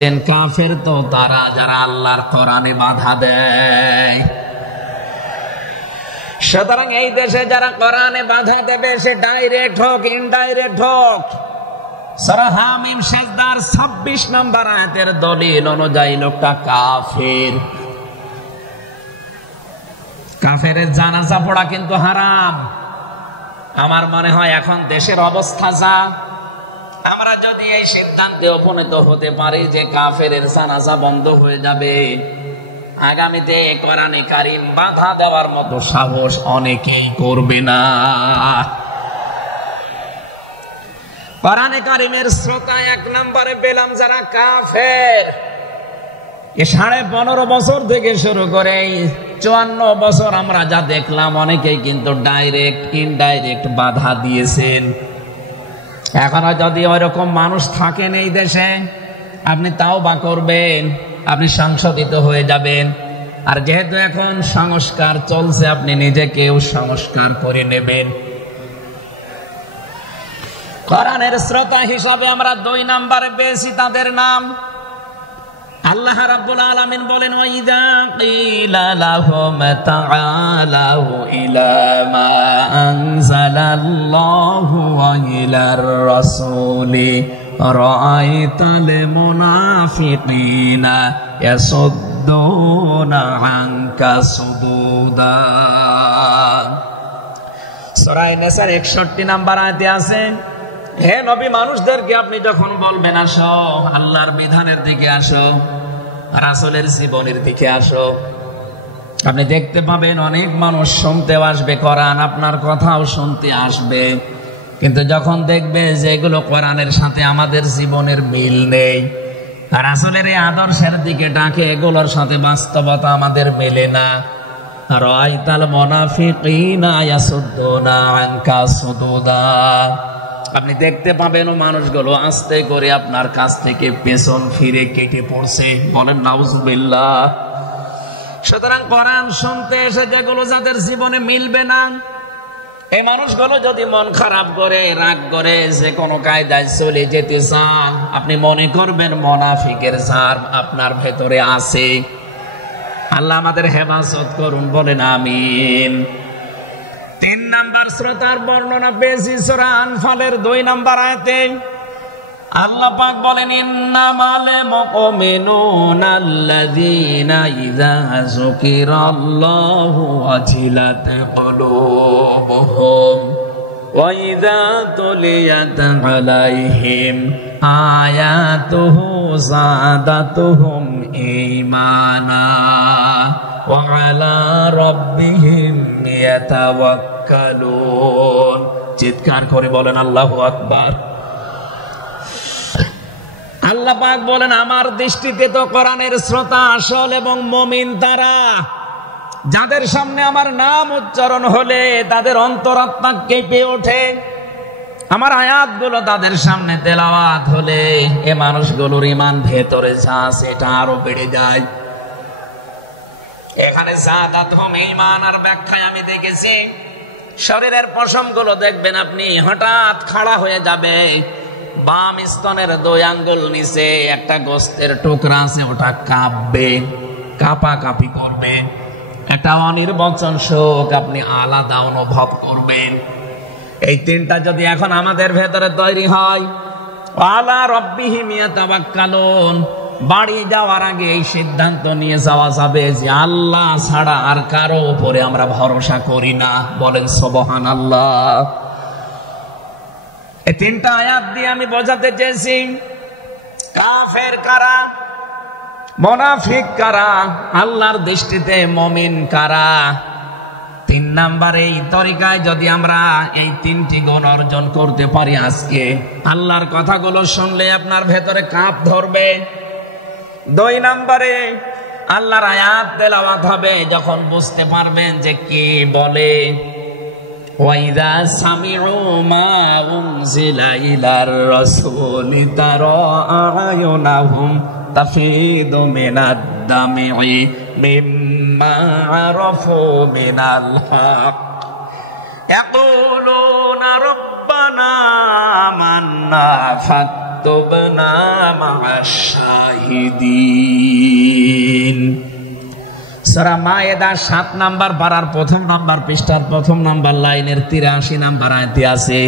কাফের তো তারা যারা আল্লাহর কোরআনে বাধা দেয়। সুতরাং এই দেশে যারা কোরআনে বাধা দেবে সে ডাইরেক্ট হোক ইনডাইরেক্ট হোক, সূরা হামিম সেজদার 26 নম্বর আয়াতের দলিল অনুযায়ী লোকটা কাফের। কাফেরের জানাজা পড়া কিন্তু হারাম। আমার মনে হয় এখন দেশের অবস্থা যা, আমরা যদি এই সিদ্ধান্তে উপনীত হতে পারি যে কাফেরের জানাজা বন্ধ হয়ে যাবে, আগামীতে কোরআনে কারীম বাধা দেওয়ার মতো সাহস অনেকেই করবে না। কোরআনে কারীমের শ্রোতা 1 নম্বরে পেলাম যারা কাফের। 15.5 বছর থেকে শুরু করে 54 বছর আমরা যা দেখলাম, অনেকেই কিন্তু ডাইরেক্ট ইনডাইরেক্ট বাধা দিয়েছেন। এখনো যদি ওইরকম মানুষ থাকেন এই দেশে, আপনি তাওবা করবেন, আপনি সংশোধিত হয়ে যাবেন। আর যেহেতু এখন সংস্কার চলছে, আপনি নিজেকেও সংস্কার করে নেবেন। কোরআনের শ্রোতা হিসাবে আমরা 2 নম্বরে পেয়েছি তাদের নাম। আল্লাহ রাব্বুল আলামিন বলেন, ওয়াইদা কিলা লাহুম তাআলাউ ইলা মা আনজালাল্লাহু ওয়া ইলার রাসূলি রাআইতাল মুনাফিকিনা ইয়াসুদ্দুনা আনকা সুদুদা। সূরা নিসার 61 নম্বর আয়াতে আছে, হে নবী, মানুষদেরকে আপনি যখন বলবেন আসো আল্লাহর বিধানের দিকে আসো, রাসূলের জীবনের দিকে আসো, আপনি দেখতে পাবেন অনেক মানুষ শুনতেও আসবে কোরআন, আপনার কথাও শুনতে আসবে। কিন্তু যখন দেখবে যে এগুলো কোরআনের সাথে আমাদের জীবনের মিল নেই, রাসূলের এই আদর্শের দিকে ডাকে, এগুলোর সাথে বাস্তবতা আমাদের মেলে না, রাআইতাল মুনাফিকিনা ইয়াসুদ্দুনা আনকা সুদুদা, আপনি দেখতে পাবেন ও মানুষগুলো আস্তে করে আপনার কাছ থেকে পেছন ফিরে কেটে পড়ছে। বলেন নাউজুবিল্লাহ। সুতরাং কোরআন শুনতে এসে যেগুলো যাদের জীবনে মিলবে না, এই মানুষগুলো যদি মন খারাপ করে, রাগ করে, যে কোনো কায়দায় চলে যেতে চান, আপনি মনে করবেন মুনাফিকের ছাপ আপনার ভেতরে আছে। আল্লাহ আমাদের হেফাজত করুন, বলেন আমিন। 3 নম্বর শ্রোতার বর্ণনা পেয়েছি সূরা আনফালের 2 নম্বর আয়াতে। আল্লাহ পাক বলেন, ইন্নামাল মুমিনুনা আল্লাযীনা ইযা যুকিরাল্লাহু ওয়াজিলাত কুলুবুহুম ওয়া ইযা তুলিয়াত আলাইহিম আয়াতুহু যাদাতুহুম ঈমানা ওয়া আলা রাব্বিহিম ইয়াতাওয়াক্কালুন। চিৎকার করে বলেন আল্লাহু আকবার। আল্লাহ পাক বলেন, আমার দৃষ্টিতে তো কোরআনের শ্রোতা আসল এবং মুমিন তারা, যাদের সামনে আমার নাম উচ্চারণ হলে তাদের অন্তরাত্মা কেঁপে ওঠে, আমার আয়াতগুলো তাদের সামনে তেলাওয়াত হলে এ মানুষগুলোর ঈমান ভেতরে যা আছে এটা আরো বেড়ে যায়। এখানে যাদাতুহুম ঈমান আর ব্যাখ্যায় আমি দেখেছি, শরীরের পশমগুলো দেখবেন আপনি হঠাৎ খাড়া হয়ে যাবে, বাম স্তনের 2 আঙ্গুল নিচে একটা গোস্তের টুকরা আছে, ওটা কাঁপবে, কাঁপাকাঁপি করবে, একটা অনির্বচন শোক আপনি আলাদা অনুভব করবেন। এই 3টা যদি এখন আমাদের ভেতরে তৈরি হয়, আলা রাব্বিহিম ইয়াতাওয়াক্কালুন, বাড়ি যাওয়ার আগে এই সিদ্ধান্ত নিয়ে যাওয়া যাবে যে আল্লাহ ছাড়া আর কারো উপরে আমরা ভরসা করি না। বলেন সুবহানাল্লাহ। এই 3টা আয়াত দিয়ে আমি বোঝাতে চেয়েছি কাফের কারা, মুনাফিক কারা, আল্লাহর দৃষ্টিতে মুমিন কারা। 3 নম্বরে এই তরিকায় যদি আমরা এই 3টি গুণ অর্জন করতে পারি, আজকে আল্লাহর কথাগুলো শুনলে আপনার ভেতরে কাঁপ ধরবে। 2 নম্বরে আল্লাহর আয়াত তেলাওয়াত হবে, যখন বুঝতে পারবেন যে কি বলে, ওয়াইদা সামিউ মা উনজিলা ইলার রাসূলি তারা আয়ুনাহুম তাফিদু মিনাদ দামি মিম্মা আরাফু মিনাল হক ইয়াকুলুনা রাব্বানা আমান্না ওয়াকতুবনা মা'আশ শাহিদিন। সূরা মায়েদা 7 নাম্বার পারার 1 নাম্বার পৃষ্ঠার 1 নাম্বার লাইনের 83 নাম্বার আয়াতে আছে।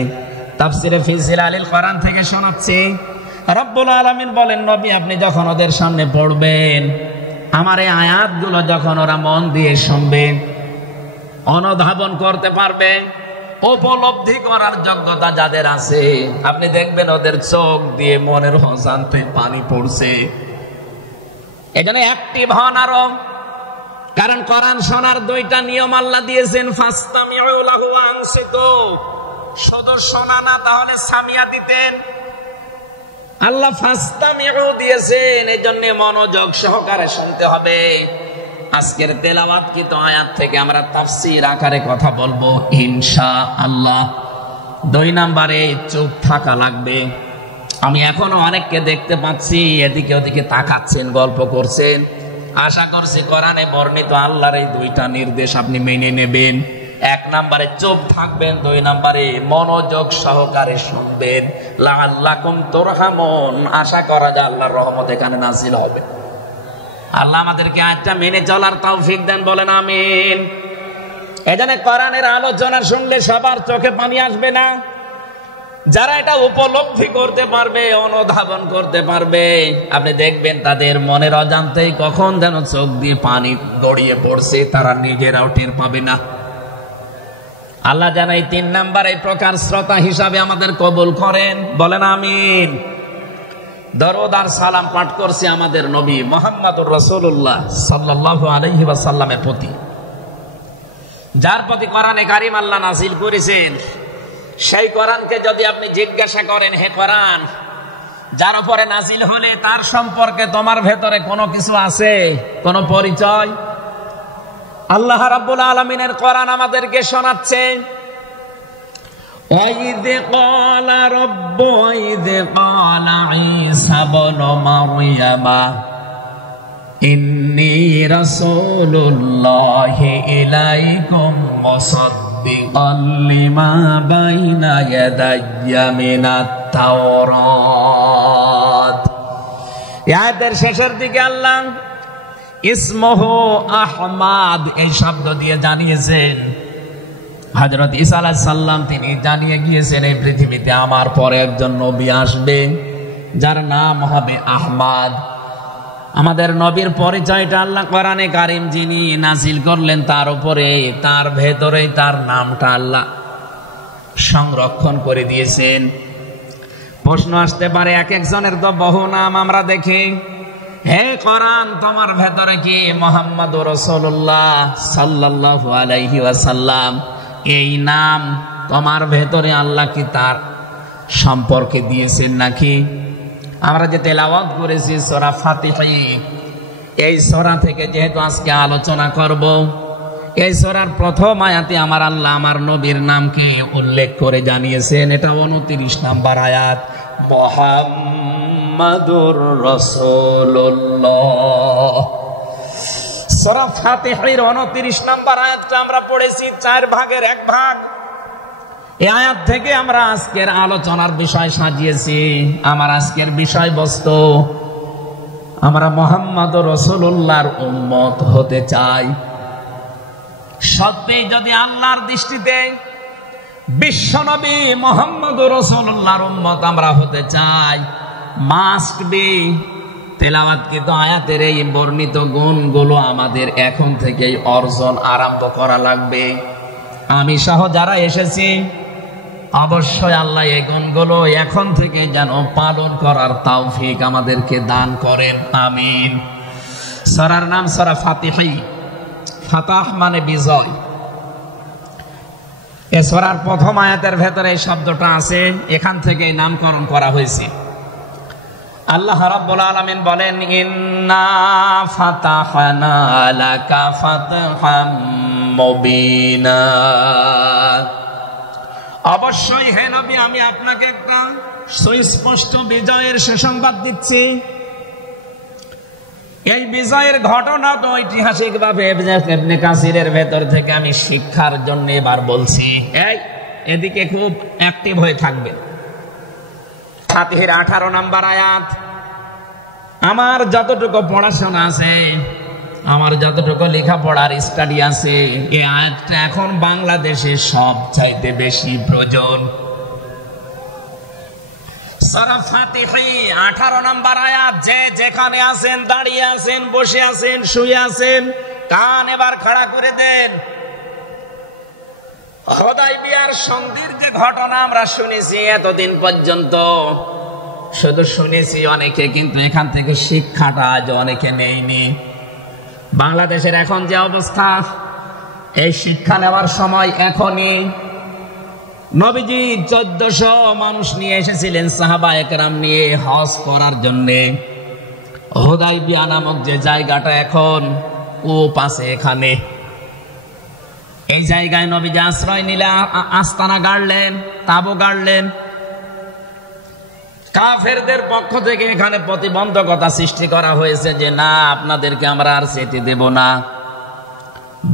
তাফসিরে ফি জিলালিল কোরআন থেকে শোনাচ্ছি, রব্বুল আলামিন বলেন, নবী আপনি যখন ওদের সামনে পড়বেন, আমার এই আয়াতগুলো যখন ওরা মন দিয়ে শুনবে, অনুধাবন করতে পারবে, উপলব্ধি করার যোগ্যতা যাদের আছে, আপনি দেখবেন ওদের চোখ দিয়ে মনের অজান্তে পানি পড়ছে। এজন্য অ্যাক্টিভ হন আরো, কারণ কোরআন শোনার 2টা নিয়ম আল্লাহ দিয়েছেন। ফাসতামিউ লাহু ওয়া আনসিতু, শুধু শোনা না, তাহলে সামিয়া দিতেন। আল্লাহ ফাসতামিউ দিয়েছেন, এজন্য মনোযোগ সহকারে শুনতে হবে। আজকের তেলাওয়াতকৃত আয়াত থেকে আমরা তাফসীর আকারে কথা বলবো ইনশাআল্লাহ। 2 নম্বরে চুপ থাকা লাগবে। আমি এখনো অনেককে দেখতে পাচ্ছি এদিকে ওদিকে তাকাচ্ছেন, গল্প করছেন। আশা করছি কোরআনে বর্ণিত আল্লাহর এই 2টা নির্দেশ আপনি মেনে নেবেন। 1 নম্বরে চুপ থাকবেন, 2 নম্বরে মনোযোগ সহকারে শুনবেন। লাআল্লাকুম তুরহামুন, আশা করা যায় আল্লাহর রহমত এখানে নাযিল হবে। আল্লাহ আমাদেরকে আয়াতটা মেনে চলার তৌফিক দেন, বলেন আমিন। এজন্য কোরআনের আলোচনা শুনলে সবার চোখে পানি আসবে না। যারা এটা উপলব্ধি করতে পারবে, অনুধাবন করতে পারবে, আপনি দেখবেন তাদের মনের অজান্তেই কখন যেন চোখ দিয়ে পানি গড়িয়ে পড়ছে, তারা নিজেরাও টের পাবে না। আল্লাহ যেন এই 3 নাম্বার এই প্রকার শ্রোতা হিসাবে আমাদের কবুল করেন, বলেন আমিন। দরুদ আর সালাম পাঠ করছি আমাদের নবী মুহাম্মদুর রাসূলুল্লাহ সাল্লাল্লাহু আলাইহি ওয়াসাল্লামের প্রতি, যার প্রতি কোরআনে কারীম আল্লাহ নাযিল করেছেন। সেই কোরআনকে যদি আপনি জিজ্ঞাসা করেন, হে কোরআন, যার উপরে নাযিল হলে তার সম্পর্কে তোমার ভেতরে কোনো কিছু আছে, কোনো পরিচয়? আল্লাহ রাব্বুল আলামিনের কোরআন আমাদেরকে শোনাচ্ছেন, وَإِذْ قَالَ رَبُّ وَإِذْ قَالَ عِيسَى ابْنُ مَرْيَمَ إِنِّي رَسُولُ اللَّهِ إِلَيْكُمْ مُصَدِّقًا لِمَا بَيْنَ يَدَيَّ مِنَ التَّوْرَاةِ। আয়াতের শেষের দিকে আল্লাহ ইসমহু আহমাদ এই শব্দ দিয়ে জানিয়েছেন, হযরত ঈসা আলাইহিস সালাম তিনি জানিয়ে গিয়েছেন এই পৃথিবীতে আমার পরে একজন নবী আসবে যার নাম হবে আহমদ। আমাদের নবীর পরিচয়টা আল্লাহ কোরআনে কারীম যিনি নাযিল করলেন তার উপরে, তার ভেতরে তার নামটা আল্লাহ সংরক্ষণ করে দিয়েছেন। প্রশ্ন আসতে পারে, এক একজনের তো বহু নাম আমরা দেখি। হে কোরআন, তোমার ভেতরে কি মুহাম্মদুর রাসূলুল্লাহ সাল্লাল্লাহু আলাইহি ওয়াসাল্লাম এই নাম তোমার ভেতরে আল্লাহ কি তার সম্পর্কে দিয়েছেন নাকি? আমরা যে তেলাওয়াত করেছি সূরা ফাতিহা, এই সূরা থেকে যেহেতু আজকে আলোচনা করব, এই সূরার প্রথম আয়াতে আমার আল্লাহ আমার নবীর নামকে উল্লেখ করে জানিয়েছেন। এটা 29 নাম্বার আয়াত, মুহাম্মাদুর রাসূলুল্লাহ। সূরা ফাতিহার 29 নাম্বার আয়াতটা আমরা পড়েছি 4 ভাগের 1 ভাগ। এই আয়াত থেকে আমরা আজকের আলোচনার বিষয় সাজিয়েছি। আমার আজকের বিষয়বস্তু, আমরা মুহাম্মদুর রাসূলুল্লাহর উম্মত হতে চাই। সত্যি যদি আল্লাহর দৃষ্টিতে বিশ্বনবী মুহাম্মদুর রাসূলুল্লাহর উম্মত আমরা হতে চাই, মাস্ট বি তেলাওয়াতকৃত আয়াতের এই বর্ণিত গুণগুলো আমাদের এখন থেকেই অর্জন আরম্ভ করা লাগবে। আমি সহ যারা এসেছি অবশ্যই আল্লাহ এই গুণগুলো এখন থেকে যেন পালন করার তৌফিক আমাদেরকে দান করেন, আমিন। সূরার নাম সূরা ফাতিহা, ফাতাহ মানে বিজয়। এই সূরার প্রথম আয়াতের ভেতরে এই শব্দটা আছে, এখান থেকে নামকরণ করা হয়েছে। আল্লাহ রাব্বুল আলামিন বলেন, ইন্না ফাতাহনা লাকা ফাতহাম মুবিনা। অবশ্যই হে নবী, আমি আপনাকে একটা সুস্পষ্ট বিজয়ের সুসংবাদ দিচ্ছি। এই বিজয়ের ঘটনা তো ঐতিহাসিকভাবে ইবনে কাসিরের ভেতর থেকে আমি শিক্ষার জন্য এবার বলছি। এদিকে খুব অ্যাক্টিভ হয়ে থাকবেন। ফাতিহার 18 নম্বর আয়াত। আমার যতটুকু পড়াশোনা আছে, আমার যতটুকু লেখাপড়ার স্টাডি আছে, এই আয়াতটা এখন বাংলাদেশে সব চাইতে বেশি প্রয়োজন। সূরা ফাতিহা 18 নম্বর আয়াত। যে যেখানে আছেন, দাঁড়িয়ে আছেন, বসে আছেন, শুয়ে আছেন, কান এবার খাড়া করে দেন। হুদায়বিয়ার সন্ধির যে ঘটনা আমরা শুনেছি এতদিন পর্যন্ত, শুধু শুনেছি অনেকে, কিন্তু এখান থেকে শিক্ষাটা আজ অনেকে নেয়নি। বাংলাদেশের এখন যে অবস্থা, এই শিক্ষা নেওয়ার সময় এখনই। নবীজি 1400 মানুষ নিয়ে এসেছিলেন সাহাবায়ে কেরাম নিয়ে হজ করার জন্যে। হুদায়বিয়া নামক যে জায়গাটা এখন কূপ আছে, এখানে এই জায়গায় নবীজি আশ্রয় নিলে আস্তানা গাড়লেন, তাবু গাড়লেন। কাফেরদের পক্ষ থেকে এখানে প্রতিবন্ধকতা সৃষ্টি করা হয়েছে যে না, আপনাদেরকে আমরা আর যেতে দেব না।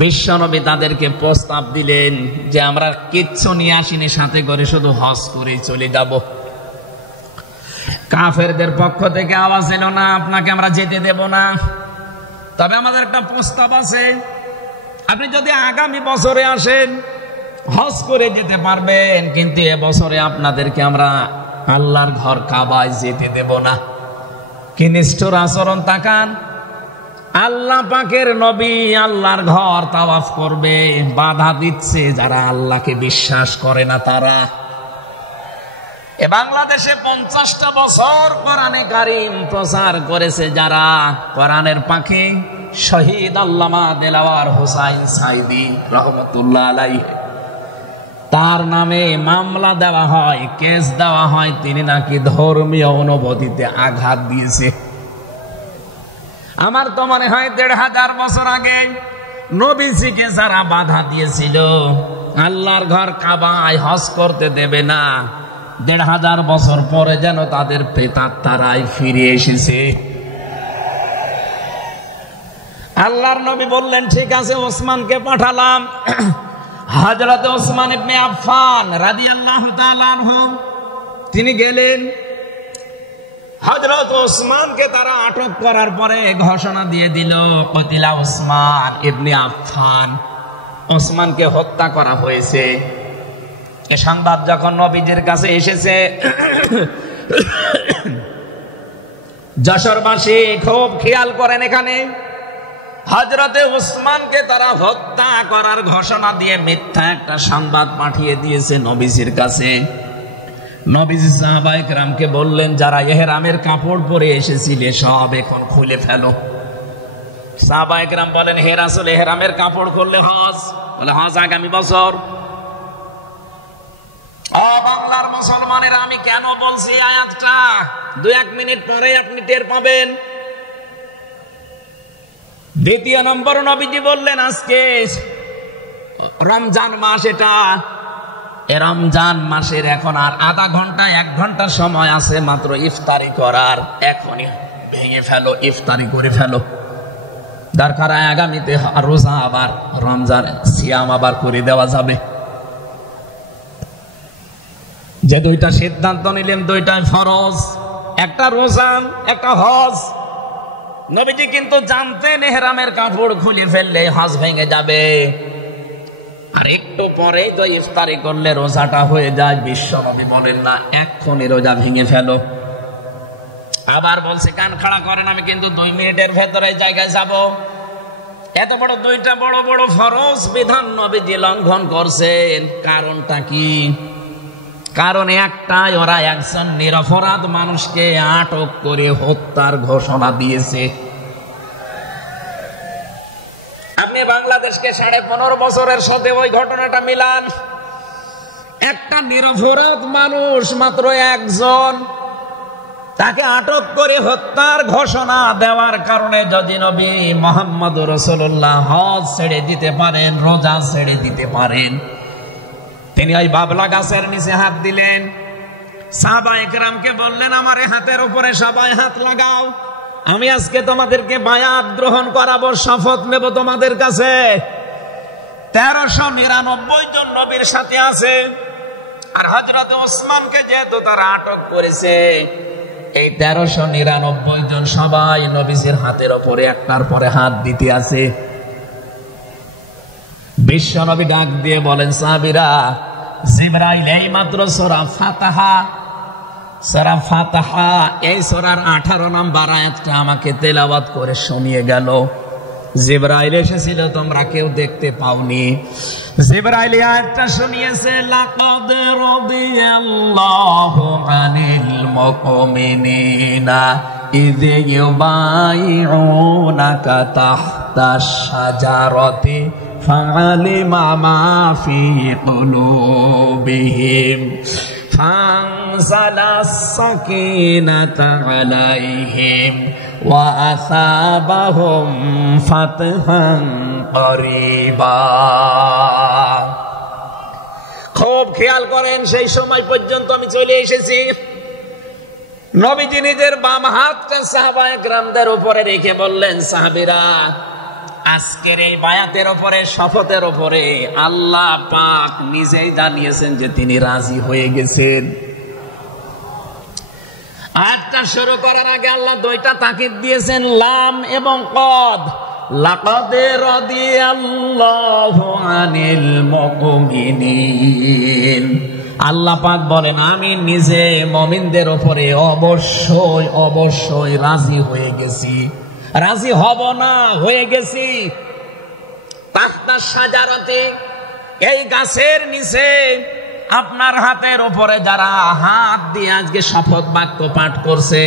বিশ্বনবী তাদেরকে প্রস্তাব দিলেন যে আমরা কিচ্ছু নিয়ে আসিনি সাথে করে, শুধু হজ করে চলে যাব। কাফেরদের পক্ষ থেকে আওয়াজ এলো না, আপনাকে আমরা যেতে দেব না, তবে আমাদের একটা প্রস্তাব আছে। আপনি যদি আগামী বছরে আসেন, হজ করে যেতে পারবেন, কিন্তু এবছরে আপনাদেরকে আমরা আল্লাহর ঘর কাবায় যেতে দেব না। কি নিষ্ঠুর আচরণ! তাকান, আল্লাহ পাকের নবী আল্লাহর ঘর তাওয়াফ করবে, বাধা দিচ্ছে যারা আল্লাহকে বিশ্বাস করে না তারা। এ বাংলাদেশে 50টা বছর কোরআনে কারীম প্রচার করেছে যারা, কোরআনের পাখি শহীদ আল্লামা দেলাওয়ার হোসাইন সাইদি রহমতুল্লাহ আলাইহি, তার নামে মামলা দেওয়া হয়, কেস দেওয়া হয়, তিনি নাকি ধর্মীয় অনুভূতিতে আঘাত দিয়েছে। আমার তো মনে হয় 1500 বছর আগে নবীজিকে যারা বাধা দিয়েছিল আল্লাহর ঘর কাবায় হজ করতে দেবে না, 1500 বছর পরে যেন তাদের প্রেতাত্মারাই ফিরে এসেছে। আল্লাহর নবী বললেন ঠিক আছে, ওসমানকে পাঠালাম। হযরত ওসমান ইবনে আফফান রাদিয়াল্লাহু তাআলা আনহু তিনি গেলেন। হযরত ওসমানকে তারা আটক করার পরে ঘোষণা দিয়ে দিল, কতিলা ওসমান ইবনে আফফান, ওসমানকে হত্যা করা হয়েছে। এই সংবাদ যখন নবীজির কাছে এসেছে, যশোরবাসী খুব খেয়াল করেন, এখানে হযরতে ওসমানকে তারা হত্যা করার ঘোষণা দিয়ে মিথ্যা একটা সংবাদ পাঠিয়ে দিয়েছে নবীজির কাছে। নবীজি সাহাবায়ে কেরামকে বললেন, যারা ইহরামের কাপড় পরে এসেছিলে সব এখন খুলে ফেলো। সাহাবায়ে কেরাম বলেন, হে রাসূল, ইহরামের কাপড় খুললে হজ? বলে হজ আগামী বছর। বাংলার মুসলমানেরা, আমি কেন বলছি আয়াতটা 2-1 মিনিট পরে আপনি টের পাবেন। দ্বিতীয় নম্বর, নবীজি বললেন আজকে রমজান মাস, এটা রমজান মাসের এখন আর আধা ঘন্টা 1 ঘন্টা সময় আছে মাত্র ইফতারি করার, এখনই ভেঙে ফেলো, ইফতারি করে ফেলো। দরকার আগামীতে রোজা, আবার রমজান সিয়াম আবার করে দেওয়া যাবে। যে 2টা সিদ্ধান্ত নিলেন, 2টাই ফরজ, একটা রোজা, একটা হজ। নবীজি কিন্তু জানতেন ইহরামের কাপড় খুলে ফেললে হজ ভেঙে যাবে, আর একটু পরে তো ইফতারি করলে রোজাটা হয়ে যায়। বিশ্বনবী বলেন না, এক্ষুনি রোজা ভেঙে ফেলো। আবার বলছে, কান খাড়া করেন, আমি কিন্তু 2 মিনিটের ভেতরে জায়গায় যাব। এত বড় 2টা বড় বড় ফরজ বিধান নবীজি লঙ্ঘন করছেন, কারণটা কি? কারণ একটাই, ওরা একজন নিরপরাধ মানুষকে আটক করে হত্যার ঘোষণা দিয়েছে। আপনি বাংলাদেশকে 15.5 বছরের সাথে ওই ঘটনাটা মিলান। একটা নিরপরাধ মানুষ, মাত্র একজন, তাকে আটক করে হত্যার ঘোষণা দেওয়ার কারণে যদি নবী মুহাম্মদ রাসূলুল্লাহ হজ ছেড়ে দিতে পারেন, রোজা ছেড়ে দিতে পারেন, তিনি ওই বাবলা গাছের নিচে হাত দিলেন, সাহাবায়ে কেরামকে বললেন, আমার এই হাতের উপরে সবাই হাত লাগাও, আমি আজকে তোমাদেরকে বায়াত গ্রহণ করাবো, শপথ নেব তোমাদের কাছে। 1399 জন নবীর সাথে আছে, আর হযরত ওসমানকে যেহেতু তারা আটক করেছে, এই 1399 জন সবাই নবীজির হাতের উপরে একটার পরে হাত দিতে আছে। বিশ্ব নবী ডাক দিয়ে বলেন, সাহাবীরা, জিবরাইল এই মাত্র সূরা ফাতিহা এই সূরার 18 নম্বর আয়াতটা আমাকে তেলাওয়াত করে শুনিয়ে গেল। জিবরাইল এসেছিল, তোমরা কেউ দেখতে পাওনি। জিবরাইল আয়াতটা শুনিয়েছে, লাকাদ রাদিয়াল্লাহু আনিল মুমিনিনা ইয ইউবাইউনাকা তাহতাশ শাজারাতি ফাআলিমা মা ফি কুলুবিহিম ফানজালাস সাকিনাতা আলাইহিম ওয়া আসাবাহুম ফাতহান করিবা। খুব খেয়াল করেন, সেই সময় পর্যন্ত আমি চলে এসেছি। নবীজি নিজের বাম হাতটা সাহাবায়ে কেরামদের উপরে রেখে বললেন, সাহাবীরা, আজকের এই বায়াতের উপরে, শপথের উপরে আল্লাহ পাক নিজেই জানিয়েছেন যে তিনি রাজি হয়ে গেছেন। আয়াতটা শুরু করার আগে আল্লাহ দুইটা তাকিদ দিয়েছেন, লাম এবং কদ। লাকাদ রাদিয়াল্লাহু আনিল মুমিনিন, আল্লাহ পাক বলেন আমি নিজে মুমিনদের উপরে অবশ্যই অবশ্যই রাজি হয়ে গেছি। রাজি হব না, হয়ে গেছি। তাহতা শাজারাতে, এই গাছের নিচে আপনার হাতের উপরে যারা হাত দিয়ে আজকে শপথ বাক্য পাঠ করছে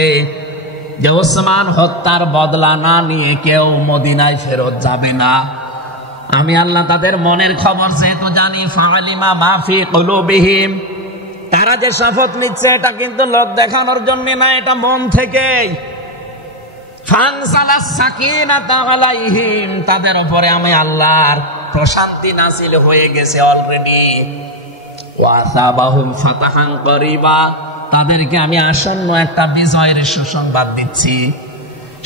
যে ওসমান হত্যার বদলা না নিয়ে কেউ মদিনায় ফেরত যাবে না, আমি আল্লাহ তাদের মনের খবর যেহেতু জানি, ফাআলিমা মা ফি কুলুবিহিম, তারা যে শপথ নিচ্ছে এটা কিন্তু লোক দেখানোর জন্য না, এটা মন থেকেই। ফানজালাস সাকিনাতা আলাইহিম, তাদের উপরে আমি আল্লাহর প্রশান্তি নাযিল হয়ে গেছে অলরেডি। ওয়া আসাবাহুম ফাতহান করিবা, তাদেরকে আমি আসন্ন একটা বিজয়ের সুসংবাদ দিচ্ছি।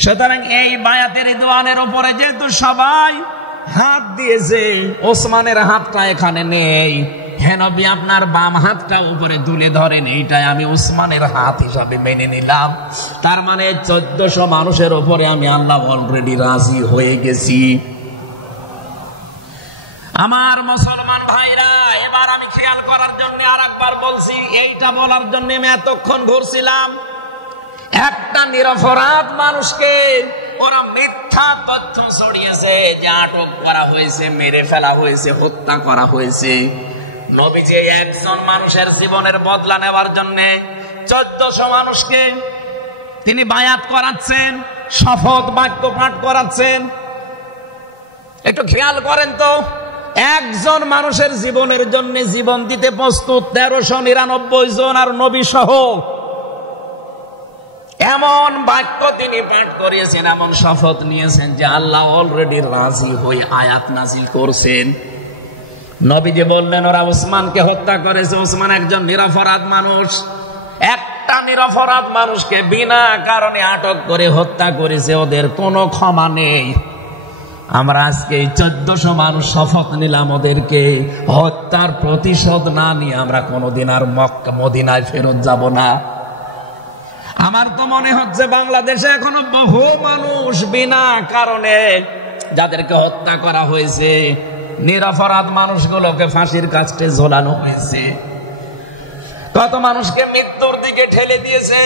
সুতরাং এই বায়াতের রিদওয়ানের উপরে যেহেতু সবাই হাত দিয়েছে, ওসমানের হাতটা এখানে নেই। হে নবী, আপনার বাম হাতটা উপরে তুলে ধরেন, এইটাই আমি ওসমানের হাত হিসাবে মেনে নিলাম। তার মানে 1400 মানুষের উপরে আমি আল্লাহ অলরেডি রাজি হয়ে গেছি। আমার মুসলমান ভাইরা, এবার আমি খেয়াল করার জন্য আরেকবার বলছি, এইটা বলার জন্য আমি এতক্ষণ ঘুরছিলাম। একটা নিরপরাধ মানুষকে ওরা মিথ্যা তথ্য ছড়িয়েছে যে আটক করা হয়েছে, মেরে ফেলা হয়েছে, হত্যা করা হয়েছে। নবীজি একজন মানুষের জীবনের বদলা নেওয়ার জন্য 1400 মানুষকে তিনি বায়াত করাচ্ছেন, শপথ বাক্য পাঠ করাচ্ছেন। একটু খেয়াল করেন তো, একজন মানুষের জীবনের জন্য জীবন দিতে প্রস্তুত 1399 জন, আর নবী সহ। এমন বাক্য তিনি পাঠ করিয়েছেন, এমন শপথ নিয়েছেন যে আল্লাহ অলরেডি রাজি হয়ে আয়াত নাজিল করছেন। নবীজি বললেন ওরা ওসমানকে হত্যা করেছে, ওসমান একজন নিরপরাধ মানুষ। একটা নিরপরাধ মানুষকে বিনা কারণে আটক করে হত্যা করেছে, ওদের কোনো ক্ষমা নেই। আমরা আজকে 1400 মানুষ শপথ নিলাম, ওদেরকে হত্যার প্রতিশোধ না নিয়ে আমরা কোনোদিন আর মক্কা মদিনায় ফেরত যাব না। আমার তো মনে হচ্ছে বাংলাদেশে এখনো বহু মানুষ বিনা কারণে যাদেরকে হত্যা করা হয়েছে, নিরপরাধ মানুষগুলোকে ফাঁসির কাস্টে ঝোলানো হয়েছে, কত মানুষকে মৃত্যুর দিকে ঠেলে দিয়েছে।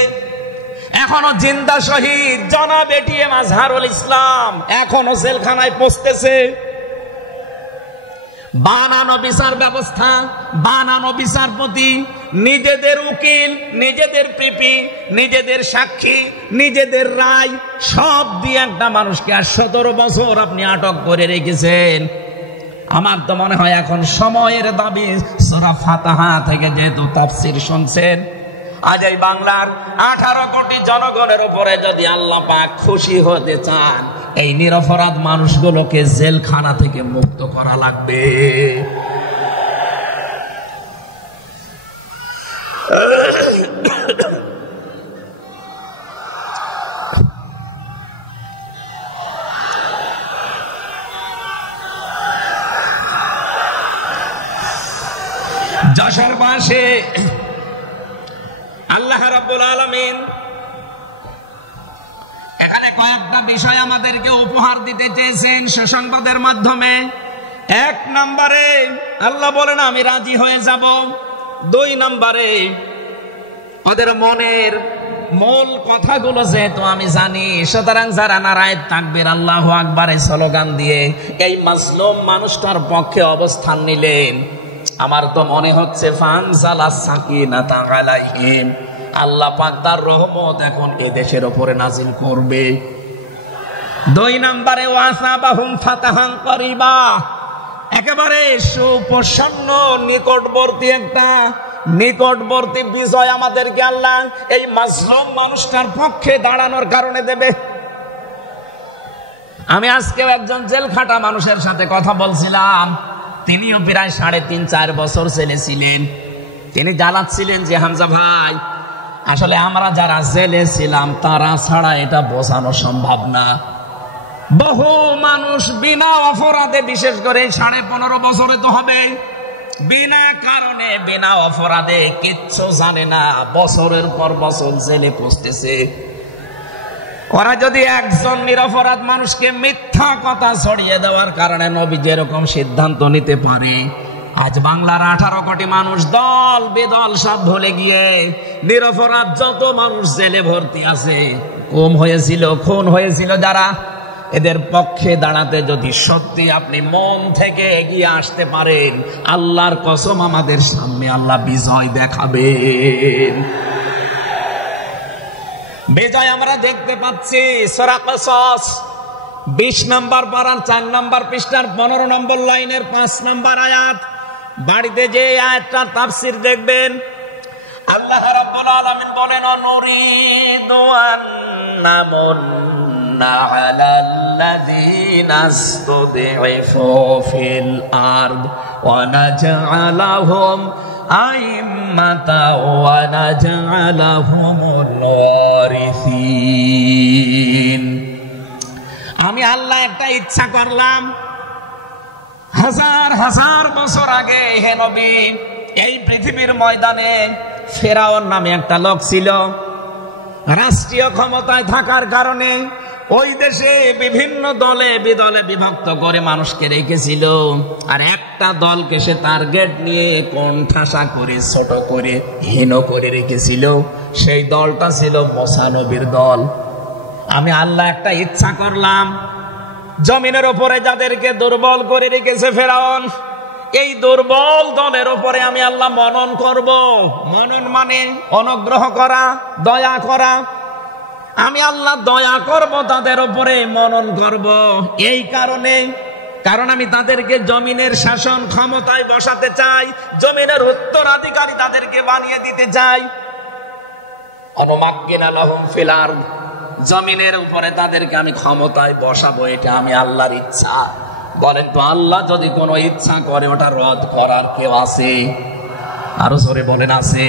এখনো জিন্দা শহীদ জনাব এটিএম আজহারুল ইসলাম এখনো জেলখানায় পচতেছে। বানানো বিচার ব্যবস্থা, বানানো বিচারপতি, নিজেদের উকিল, নিজেদের পিপি, নিজেদের সাক্ষী, নিজেদের রায় সব দিয়ে একটা মানুষকে 17 বছর আপনি আটক করে রেখেছেন। আমার তো মনে হয় এখন সময়ের দাবি, সূরা ফাতিহা থেকে যেহেতু তাফসীর শুনছেন, আজ এই বাংলার 18 কোটি জনগণের উপরে যদি আল্লাহ পাক খুশি হতে চান, এই নিরপরাধ মানুষগুলোকে জেলখানা থেকে মুক্ত করা লাগবে। যশোর পাশে আল্লাহ রাব্বুল আলামিন এখানে কয়েকটা বিষয় আমাদেরকে উপহার দিতে চেয়েছেন সুসংবাদের মাধ্যমে। এক নম্বরে আল্লাহ বলেন আমি রাজি হয়ে যাব। দুই নম্বরে ওদের মনের মূল কথাগুলো যেহেতু আমি জানি, সুতরাং যারা নারায়ে তাকবীর আল্লাহু আকবার স্লোগান দিয়ে এই মাজলুম মানুষটার পক্ষে অবস্থান নিলেন, আমার তো মনে হচ্ছে ফানজালাস সাকিনাতা আলাইহিম, আল্লাহ পাক তার রহমত এখন এই দেশের উপরে নাজিল করবে। দুই নম্বরে ওয়াসাবাহুম ফাতাহান করিবা, একেবারে সুপ্রসন্ন নিকটবর্তী বিজয় আমাদেরকে আল্লাহ এই মাজলুম মানুষটার পক্ষে দাঁড়ানোর কারণে দেবে। আমি আজকেও একজন জেলখাটা মানুষের সাথে কথা বলছিলাম, তিনিও প্রায় 3.5-4 বছর জেলে ছিলেন। তিনি জানাচ্ছিলেন যে হামজা ভাই, আসলে আমরা যারা জেলে ছিলাম তারা ছাড়া এটা বোঝানো সম্ভব না। বহু মানুষ বিনা অপরাধে, বিশেষ করে 15.5 বছরে তো হবে, বিনা কারণে বিনা অপরাধে কিচ্ছু জানে না, বছরের পর বছর জেলে পৌঁছতেছে। ওরা যদি একজন নিরপরাধ মানুষকে মিথ্যা কথা ছড়িয়ে দেওয়ার কারণে নবী যেরকম সিদ্ধান্ত নিতে পারে, আজ বাংলার 18 কোটি মানুষ দল বেদল সব ভুলে গিয়ে নিরপরাধ যত মানুষ জেলে ভর্তি আছে, খুন হয়েছিল যারা, এদের পক্ষে দাঁড়াতে যদি সত্যি আপনি মন থেকে এগিয়ে আসতে পারেন, আল্লাহর কসম আমাদের সামনে আল্লাহ বিজয় দেখাবেন। বিজয় আমরা দেখতে পাচ্ছি সূরা কসস 20 নম্বর পারার 4 নম্বর পৃষ্ঠার 15 নম্বর লাইনের 5 নম্বর আয়াত। বাড়িতে যে আয়াতটার তাফসীর দেখবেন, আল্লাহ রাব্বুল আলামিন বলেন নুরিদু আন্নামুন্না আলাল্লাযীনা ইসতুদঈফু ফিল আরদ ওয়া নাজআলাহুম আইম্মাতাও ওয়া নাজআলাহুমুল ওয়ারিসিন। আমি আল্লাহ একটা ইচ্ছা করলাম, হাজার হাজার বছর আগে হে নবী, এই পৃথিবীর ময়দানে ফেরাউন নামে একটা লোক ছিল। রাষ্ট্রীয় ক্ষমতায় থাকার কারণে ওই দেশে বিভিন্ন দলে বিদলে বিভক্ত করে মানুষকে রেখেছিল, আর একটা দলকে সে টার্গেট নিয়ে কোণঠাসা করে, ছোট করে, হীন করে রেখেছিল। সেই দলটা ছিল মুসা নবীর দল। আমি আল্লাহ একটা ইচ্ছা করলাম, জমিনের উপরে যাদেরকে দুর্বল করে রেখেছে ফেরাউন, এই দুর্বল দলের উপরে আমি আল্লাহ মনন করব। মনন মানে অনুগ্রহ করা, দয়া করা। আমি আল্লাহ দয়া করব তাদের উপরে, মনন করব। এই কারণ আমি তাদেরকে জমিনের শাসন ক্ষমতায় বসাতে চাই, জমিনের উত্তরাধিকারী তাদেরকে বানিয়ে দিতে চাই। অনুমাক্কিনা লাহুম ফিল আরদ, জমিনের উপরে তাদেরকে আমি ক্ষমতায় বসাবো, এটা আমি আল্লাহর ইচ্ছা। বলেন তো আল্লাহ যদি কোনো ইচ্ছা করে ওটা রদ করার কেউ আছে? আরো জোরে বলেন আছে।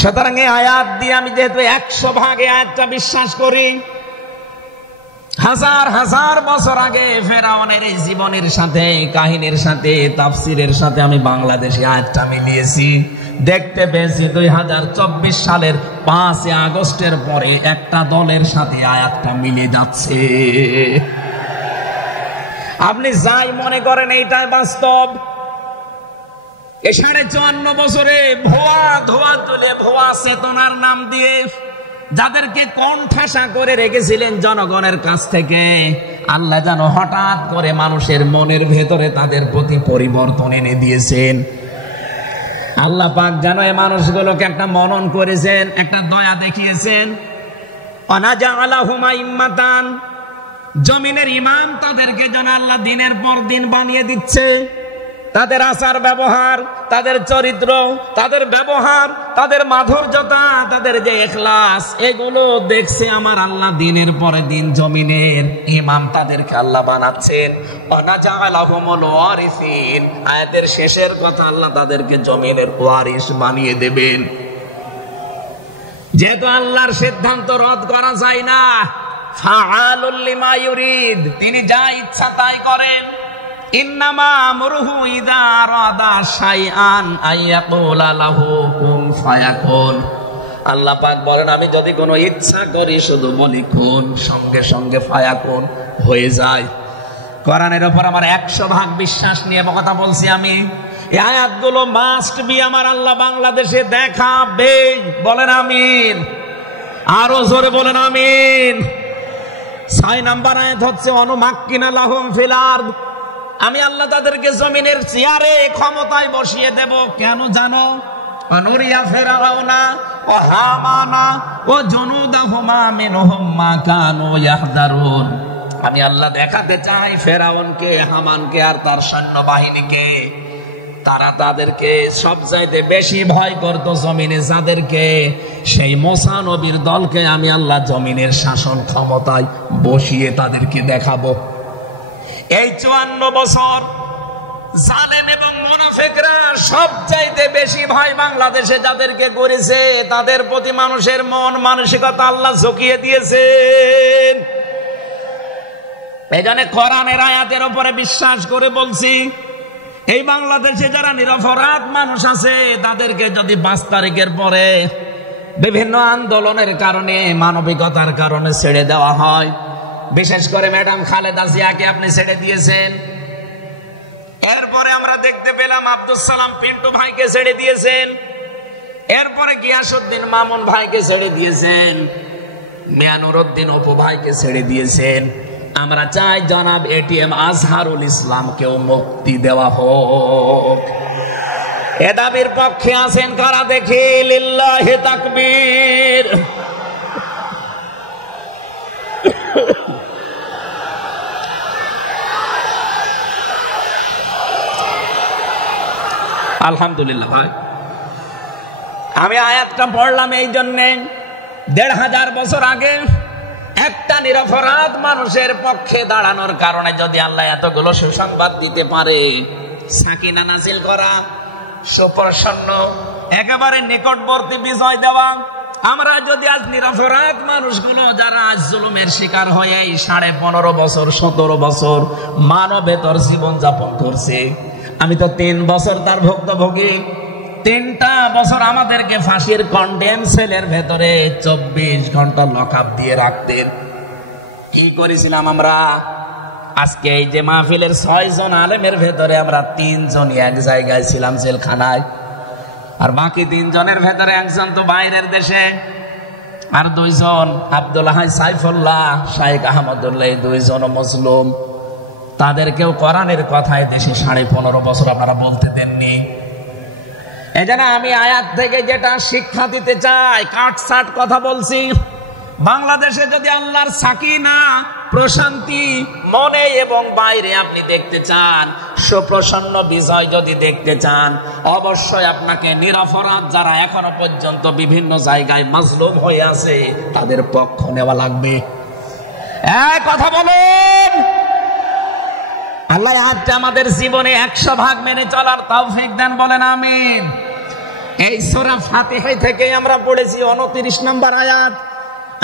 সুতরাং এই আয়াত দিয়ে আমি যেহেতু 100 ভাগে আয়াতটা বিশ্বাস করি, হাজার হাজার বছর আগে ফেরাউনের এই জীবনের সাথে, কাহিনীর সাথে, তাফসীরের সাথে আমি বাংলাদেশি আয়াতটা মিলিয়েছি। দেখতে পেয়েছি 2024 সালের 5 আগস্টের পরে একটা দলের সাথে আয়াতটা মিলে যাচ্ছে। আপনি যাই মনে করেন এইটাই বাস্তব। 54 বছরে ধোয়া তুলে ভুয়া চেতনার নাম দিয়ে যাদেরকে কোণঠাসা করে রেখেছিলেন জনগণের কাছ থেকে, আল্লাহ যেন হঠাৎ করে মানুষের মনের ভেতরে তাদের প্রতি পরিবর্তন এনে দিয়েছেন। আল্লাহ পাক যেন এই মানুষগুলোকে একটা মনন করেছেন, একটা দয়া দেখিয়েছেন। ওয়ানাজআলাহুম আইম্মাতান, জমিনের ইমাম তাদেরকে যেন আল্লাহ দিনের পর দিন বানিয়ে দিচ্ছে। তাদের আচার ব্যবহার, তাদের চরিত্র, তাদের ব্যবহার, তাদের মাধুর্যতা, তাদের যে ইখলাস, এগুলো দেখছে আমার আল্লাহ দিনের পরে দিন জমিনের ইমাম তাদেরকে আল্লাহ বানাচ্ছেন। ওয়ানাজআলাহুমুল ওয়ারিসিন, আয়াতের শেষের কথা, আল্লাহ তাদেরকে জমিনের ওয়ারিস বানিয়ে দেবেন। যেহেতু আল্লাহর সিদ্ধান্ত রদ করা যায় না, ফাআলুল লিমা ইউরিদ, তিনি যা ইচ্ছা তাই করেন। ইন্নামা আমরুহু ইযা আরাদা শাইআন আইয়াকুলা লাহু কুন ফায়াকুন। আল্লাহ পাক বলেন, আমি যদি কোনো ইচ্ছা করি শুধু বলি কুন, সঙ্গে সঙ্গে ফায়াকুন হয়ে যায়। কোরআনের উপর আমার 100% বিশ্বাস নিয়ে কথা বলছি আমি। এই আয়াতগুলো মাস্ট বি আমার আল্লাহ বাংলাদেশে দেখাবে। বলেন আমিন, আরো জোরে বলেন আমিন। 6 নাম্বার আয়াত হচ্ছে অনুমাক্কিনা লাহুম ফিল আরদ। আমি আল্লাহ তাদেরকে জমিনের চেয়ারে ক্ষমতায় বসিয়ে দেব। কেন জানো? অনুরিয়া ফিরআউনা ওয়া হামানা ওয়া জুনুদাহুমা মিনহুম মা কানু ইয়াহদারুন। আমি আল্লাহ দেখাতে চাই ফেরাউনকে, হামানকে আর তার সৈন্যবাহিনীকে, তারা তাদেরকে সবচাইতে বেশি ভয় করত জমিনে যাদেরকে, সেই মুসা নবীর দলকে আমি আল্লাহ জমিনের শাসন ক্ষমতায় বসিয়ে তাদেরকে দেখাবো। এই 54 বছর জালেম এবং মুনাফিকরা সবচাইতে বেশি ভয় বাংলাদেশে যাদেরকে করেছে, তাদের প্রতি মানুষের মন মানসিকতা আল্লাহ ঝুঁকিয়ে দিয়েছেন। এই জন্য কোরআনের আয়াতের উপরে বিশ্বাস করে বলছি, এই বাংলাদেশে যারা নিরপরাধ মানুষ আছে তাদেরকে যদি 5 তারিখের পরে বিভিন্ন আন্দোলনের কারণে, মানবিকতার কারণে ছেড়ে দেওয়া হয়, বিশেষ করে ম্যাডাম খালেদা জিয়াকে আপনি ছেড়ে দিয়েছেন। এরপরে আমরা দেখতে পেলাম আব্দুল সালাম পিন্টু ভাইকে ছেড়ে দিয়েছেন। এরপরে গিয়াসউদ্দিন মামুন ভাইকে ছেড়ে দিয়েছেন। মিয়ানুরউদ্দিন অপু ভাইকে ছেড়ে দিয়েছেন। আমরা চাই জনাব এটিএম আজহারুল ইসলামকেও মুক্তি দেওয়া হোক। এ দাবির পক্ষে আছেন কারা দেখি? লিল্লাহি তাকবীর। আলহামদুলিল্লাহ। ভাই আমি আয়াতটা পড়লাম এই জন্যে, 1500 বছর আগে একটা নিরপরাধ মানুষের পক্ষে দাঁড়ানোর কারণে যদি আল্লাহ এতগুলো সুসংবাদ দিতে পারে, সাকিনা নাজিল করা, সুপ্রসন্ন একেবারে নিকটবর্তী বিজয় দেওয়া, আমরা যদি আজ নিরপরাধ মানুষগুলো যারা আজ জুলুমের শিকার হয়ে 15.5 বছর 17 বছর মানবেতর জীবন যাপন করছে, আমি তো 3 বছর তার ভুক্তভোগী। 3টা বছর আমাদেরকে ফাঁসির কন্ডেম সেলের ভেতরে 24 ঘন্টা লকআপ দিয়ে রাখতেন। কি করেছিলাম আমরা? আজকে এই যে মাহফিলের 6 জন আলেমের ভেতরে আমরা 3 জনই এক জায়গায় ছিলাম জেলখানায়, আর বাকি 3 জনের ভেতরে একজন তো বাইরের দেশে, আর 2 জন আব্দুল হাই সাইফুল্লাহ, শাইখ আহমদুল্লাহ, এই 2 জন মুসলিম। তাদেরকেও কোরআনের কথায় দেশে 15.5 বছর আপনারা বলতে দেননি। এজন্য আমি আয়াত থেকে যেটা শিক্ষা দিতে চাই, কাটছাট কথা বলছি। বাংলাদেশে যদি আল্লাহর সাকিনা, প্রশান্তি মনে এবং বাইরে আপনি দেখতে চান, সুপ্রসন্ন বিজয় যদি দেখতে চান, অবশ্যই আপনাকে নিরপরাধ যারা এখনো পর্যন্ত বিভিন্ন জায়গায় মাজলুম হয়ে আছে তাদের পক্ষ নেওয়া লাগবে। কথা বলেন। আল্লাহ আজকে আমাদের জীবনে 100% মেনে চলার তৌফিক দেন, বলেন আমিন। এই সূরা ফাতিহা থেকে আমরা পড়েছি 29 নম্বর আয়াত।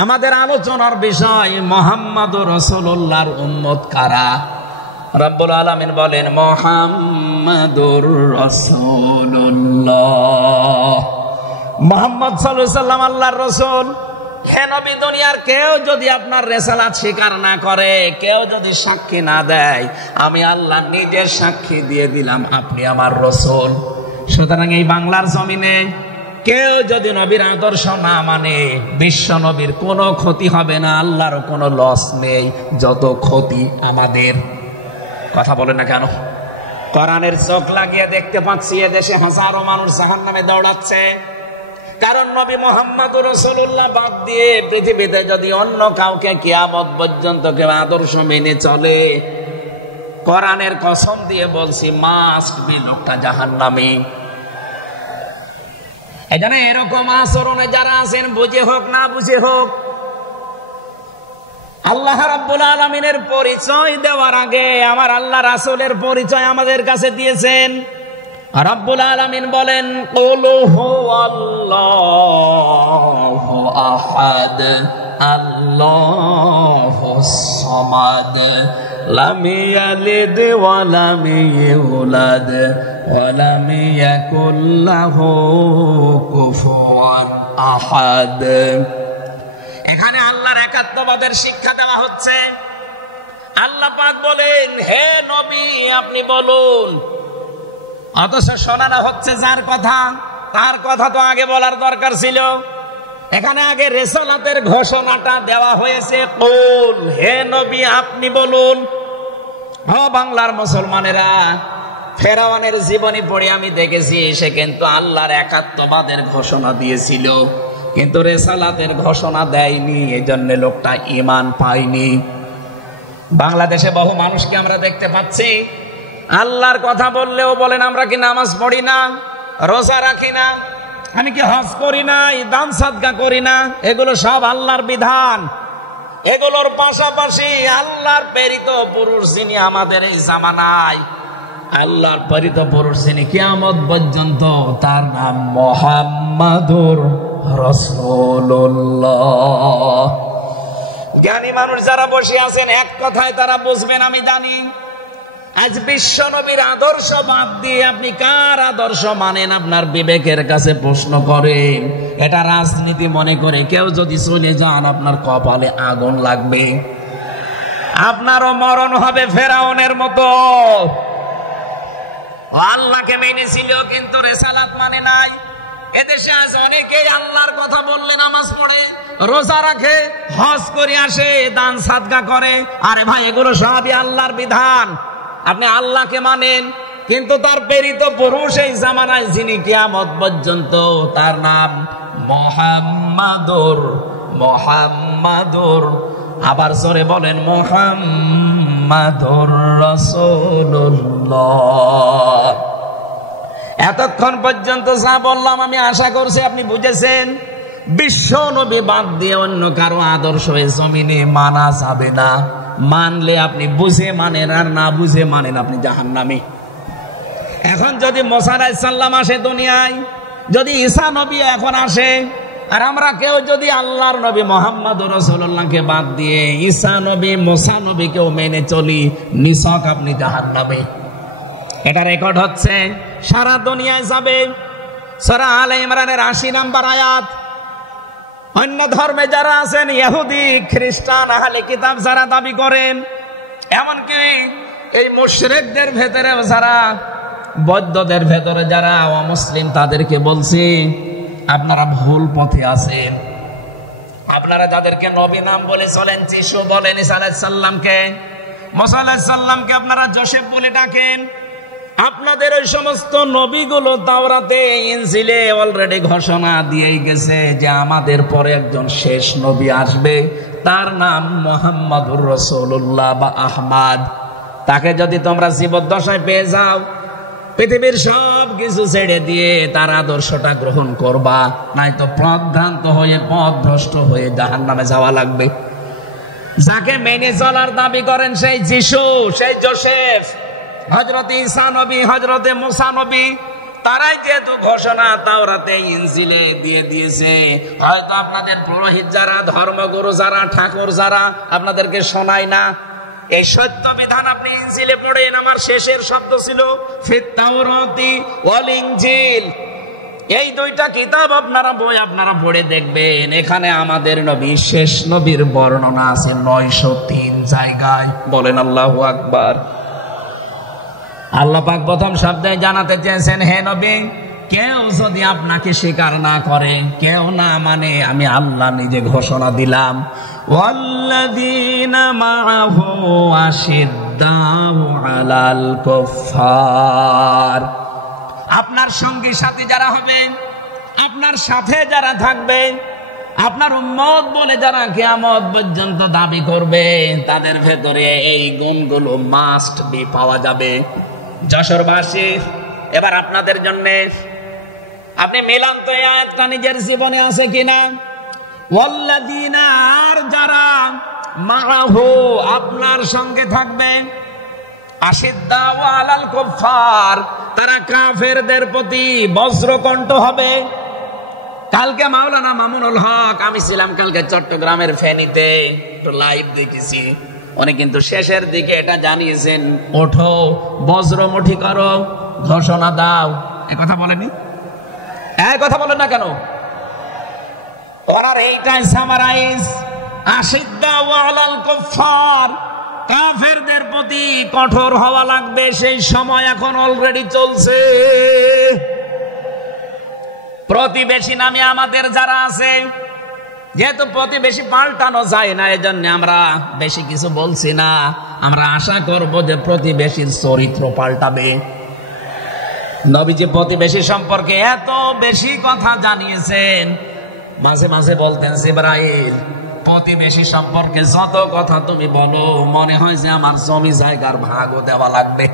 আমাদের আলোচনার বিষয় মুহাম্মদুর রাসূলুল্লাহর উম্মত কারা? রব্বুল আলামিন বলেন মুহাম্মাদুর রাসূলুল্লাহ। মুহাম্মদ সাল্লাল্লাহু আলাইহি সাল্লাম আল্লাহর রাসূল। হে নবী, দুনিয়ার কেউ যদি আপনার রিসালাত স্বীকার না করে, কেউ যদি সাক্ষী না দেয়, আমি আল্লাহ নিজের সাক্ষী দিয়ে দিলাম আপনি আমার রাসূল। সুতরাং এই বাংলার জমিনে কেউ যদি নবীর আদর্শ না মানে, বিশ্ব নবীর কোনো ক্ষতি হবে না, আল্লাহরও কোনো লস নেই, যত ক্ষতি আমাদের। কথা বলেন না কেন? কোরআনের চোখ লাগিয়ে দেখতে পাচ্ছি এদেশে হাজারো মানুষ জাহান্নামে দৌড়াচ্ছে, কারণ নবী মুহাম্মদুর রাসূলুল্লাহ বাদ দিয়ে পৃথিবীতে যদি অন্য কাউকে কিয়ামত পর্যন্ত কেউ আদর্শ মেনে চলে, কোরআনের কসম দিয়ে বলছি মাস্ট বি লোকটা জাহান্নামী। এজন্য এরকম আচরণে যারা আছেন, বুঝে হোক না বুঝে হোক, আল্লাহ রাব্বুল আলামিনের পরিচয় দেওয়ার আগে আমার আল্লাহ রাসূলের পরিচয় আমাদের কাছে দিয়েছেন। রাব্বুল আলামিন বলেন কুল হুয়াল্লাহু আহাদ আল্লাহুস সামাদ লাম ইয়ালিদ ওয়া লাম ইউলাদ ওয়া লাম ইয়াকুল লাহু কুফুয়ান আহাদ। এখানে আল্লাহর একাত্মবাদের শিক্ষা দেওয়া হচ্ছে। আল্লাহ পাক বলেন, হে নবী আপনি বলুন, অথচ শোনানো হচ্ছে যার কথা, তার কথা তো আগে বলার দরকার ছিল। এখানে আগে রিসালাতের ঘোষণাটা দেওয়া হয়েছে, কুল, হে নবী আপনি বলুন। ও বাংলার মুসলমানেরা, ফেরাউনের জীবনী পড়ে আমি দেখেছি সে কিন্তু আল্লাহর একাত্মবাদের ঘোষণা দিয়েছিল, কিন্তু রিসালাতের ঘোষণা দেয়নি, এজন্য লোকটা ঈমান পায়নি। বাংলাদেশে বহু মানুষকে আমরা দেখতে পাচ্ছি, আল্লাহর কথা বললেও বলেন আমরা কি নামাজ পড়ি না, রোজা রাখি না, আমি কি হজ করি না, দান সাদকা করি না, এগুলো সব আল্লাহর বিধান। এগুলোর পাশাপাশি আল্লাহর প্রেরিত পুরুষ যিনি আমাদের এই জামানায়, আল্লাহর প্রেরিত পুরুষ যিনি কিয়ামত পর্যন্ত, তার নাম মুহাম্মাদুর রাসূলুল্লাহ। জ্ঞানী মানুষ যারা বসে আছেন এক কথায় তারা বুঝবেন আমি জানি। আজ বিশ্ব নবীর আদর্শ বাদ দিয়ে আপনি কার আদর্শ মানেন আপনার বিবেকের কাছে প্রশ্ন করেন। এটা রাজনীতি মনে করে কেউ যদি চলে যান আপনার কপালে আগুন লাগবে, আপনারও মরণ হবে ফেরাউনের মতো। আল্লাহকে মেনেছিল কিন্তু রিসালাত মানে নাই। এদেশে আজ অনেকেই আল্লাহর কথা বললে নামাজ পড়ে, রোজা রাখে, হজ করে আসে, দান সাদকা করে। আরে ভাই, এগুলো সবই আল্লাহর বিধান। আপনি আল্লাহকে মানেন, কিন্তু তার প্রেরিত পুরুষ এই জামানায় যিনি কিয়ামত পর্যন্ত, তার নাম মুহাম্মাদুর, আবার জোরে বলেন মুহাম্মাদুর রাসূলুল্লাহ। এতক্ষণ পর্যন্ত যা বললাম আমি আশা করছি আপনি বুঝেছেন। বিশ্ব নবী বাদ দিয়ে অন্য কারো আদর্শ এই জমিনে মানা যাবে না। মানলে আপনি বুঝে মানেন, আর না বুঝে মানেন আপনি জাহান্নামী। এখন যদি মুসা আলাইহিস সালাম আসে দুনিয়ায়, যদি ঈসা নবী এখন আসে, আর আমরা কেউ যদি আল্লাহর নবী মুহাম্মদুর রাসূলুল্লাহকে বাদ দিয়ে ঈসা নবী, মুসা নবীকেও মেনে চলি, নিছক আপনি জাহান্নামী। এটা রেকর্ড হচ্ছে, সারা দুনিয়ায় যাবে। সূরা আলে ইমরানের ৮০ নম্বর আয়াত। অন্য ধর্মে যারা আছেন, ইহুদি, খ্রিস্টান, আহলে কিতাব যারা দাবি করেন, এমনকি এই মুশরিকদের ভেতরে যারা, বৌদ্ধদের ভেতরে যারা অমুসলিম, তাদেরকে বলছি আপনারা ভুল পথে আছেন। আপনারা তাদেরকে নবী নাম বলে চলেন, যিশু বলেন, ঈসা আলাইহিস সালামকে, মুসা আলাইহিস সালামকে আপনারা যোসেফ বলে ডাকেন। আপনাদের ওই সমস্ত নবীগুলো তাওরাতে, ইনজিলে অলরেডি ঘোষণা দিয়েই গেছে যে আমাদের পরে একজন শেষ নবী আসবে, তার নাম মুহাম্মাদুর রাসূলুল্লাহ বা আহমদ। তাকে যদি তোমরা জীবদ্দশায় পেয়ে যাও, পৃথিবীর সব কিছু ছেড়ে দিয়ে তার আদর্শটা গ্রহণ করবা, নয়তো পথভ্রান্ত হয়ে, পথভ্রষ্ট হয়ে জাহান্নামে যাওয়া লাগবে। যাকে মেনে চলার দাবি করেন সেই যিশু, সেই যোসেফ, হযরত ঈসা নবী, হযরত মুসা নবী, তারাই যেহেতু ঘোষণা তাওরাতে, ইনজিলে দিয়ে দিয়েছে, হয়তো আপনাদের পুরোহিত যারা, ধর্মগুরু যারা, ঠাকুর যারা আপনাদেরকে শোনায় না। এই সত্য বিধান আপনি ইনজিলে পড়েন। আমার শেষের শব্দ ছিল ফিত তাওরাতি ওয়াল ইনজিল। এই দুইটা কিতাব আপনারা বই আপনারা পড়ে দেখবেন, এখানে আমাদের নবী, শেষ নবীর বর্ণনা আছে ৯০৩ জায়গায়। বলেন আল্লাহু আকবার। আল্লাহ পাক প্রথম শব্দে জানাতে চেয়েছেন, হে নবী, কেউ যদি আপনাকে স্বীকার না করে, কেউ না মানে, আমি আল্লাহ নিজে ঘোষণা দিলাম, ওয়াল্লাযীনা মাআহু আশিদ্দাউ আলাল কুফফার। আপনার সঙ্গী সাথী যারা হবে, আপনার সাথে যারা থাকবে, আপনার উম্মত বলে যারা কিয়ামত পর্যন্ত দাবি করবে, তাদের ভেতরে এই গুণগুলো মাস্ট বি পাওয়া যাবে। যশোরবাসী, এবার আপনাদের জন্য আপনি মিলান তো, এই আয়াতটা নিজের জীবনে আছে কিনা। ওয়াল্লাযীনা, আর যারা, মাআহু, আপনার সঙ্গে থাকবে, আশিদ্দাউ আলাল কুফফার, তারা কাফেরদের প্রতি বজ্রকণ্ঠ হবে। কালকে মাওলানা মামুনুল হক, আমি ছিলাম কালকে চট্টগ্রামের ফেনীতে, লাইভ দেখেছি। উনি কিন্তু শেষের দিকে এটা জানিয়েছেন, ওঠো বজ্রমুঠি করো, ঘোষণা দাও। এ কথা বলেনি? এই কথা বলেন না কেন? ওনার এইটাই সামারাইজ, আশিদ্দা ওয়ালাল কুফার, কাফেরদের প্রতি কঠোর হওয়া লাগবে, সেই সময় এখন অলরেডি চলছে। প্রতিবেশী নামে আমাদের যারা আছে, যেহেতু প্রতিবেশী পাল্টানো যায় না, এজন্য আমরা বেশি কিছু বলছি না। আমরা আশা করব যে প্রতিবেশীর চরিত্র পাল্টাবে। নবীজি প্রতিবেশী সম্পর্কে এত বেশি কথা জানিয়েছেন, মাঝে মাঝে বলতেন, জিবরাইল প্রতিবেশী সম্পর্কে যত কথা তুমি বলো, মনে হয় যে আমার জমি জায়গার ভাগও দেওয়া লাগবে।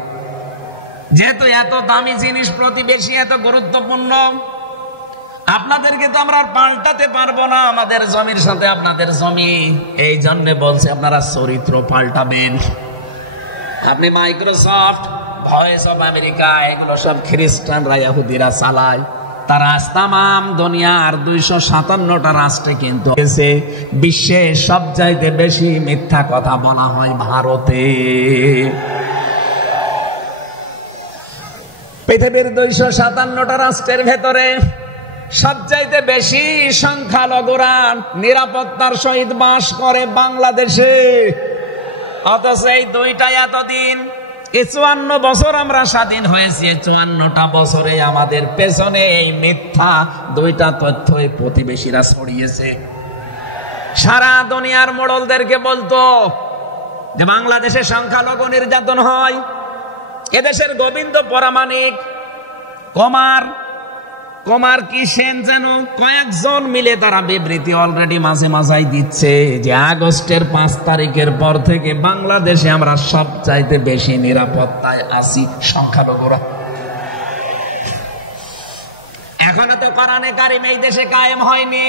যেহেতু এত দামি জিনিস প্রতিবেশী, এত গুরুত্বপূর্ণ, আপনাদেরকে তো আমরা পাল্টাতে পারবো না, আমাদের জমির সাথে আপনাদের জমি। এই জন্য বলছে আপনারা চরিত্র পাল্টাবেন। আপনি মাইক্রোসফট, ভয়েস অফ আমেরিকা, এগুলো সব খ্রিস্টানরা, ইহুদিরা চালায়। তারা আজ তামাম দুনিয়ার 257টা রাষ্ট্রে কিন্তু বিশ্বের সবচাইতে বেশি মিথ্যা কথা বলা হয় ভারতে। পৃথিবীর 257টা রাষ্ট্রের ভেতরে সবচাইতে বেশি সংখ্যালঘুরা নিরাপত্তার সহিত বাস করে বাংলাদেশে। অথচ এই দুইটাই এতদিন, 54 বছর আমরা স্বাধীন হয়েছি, 54টা বছরে আমাদের পেছনে এই মিথ্যা দুইটা তথ্যই প্রতিবেশীরা ছড়িয়েছে। সারা দুনিয়ার মোড়লদেরকে বলতো যে বাংলাদেশে সংখ্যালঘু নির্যাতন হয়। এদেশের গোবিন্দ পরামানিক, কুমার কি সেন যেন, কয়েকজন মিলে তারা বিবৃতি অলরেডি মাঝে মাঝাই দিচ্ছে যে আগস্টের 5 তারিখের পর থেকে বাংলাদেশে আমরা সবচাইতে বেশি নিরাপত্তায় আছি সংখ্যালঘুরা। এখনো তো কোরআনে কারিম এই দেশে কায়েম হয়নি।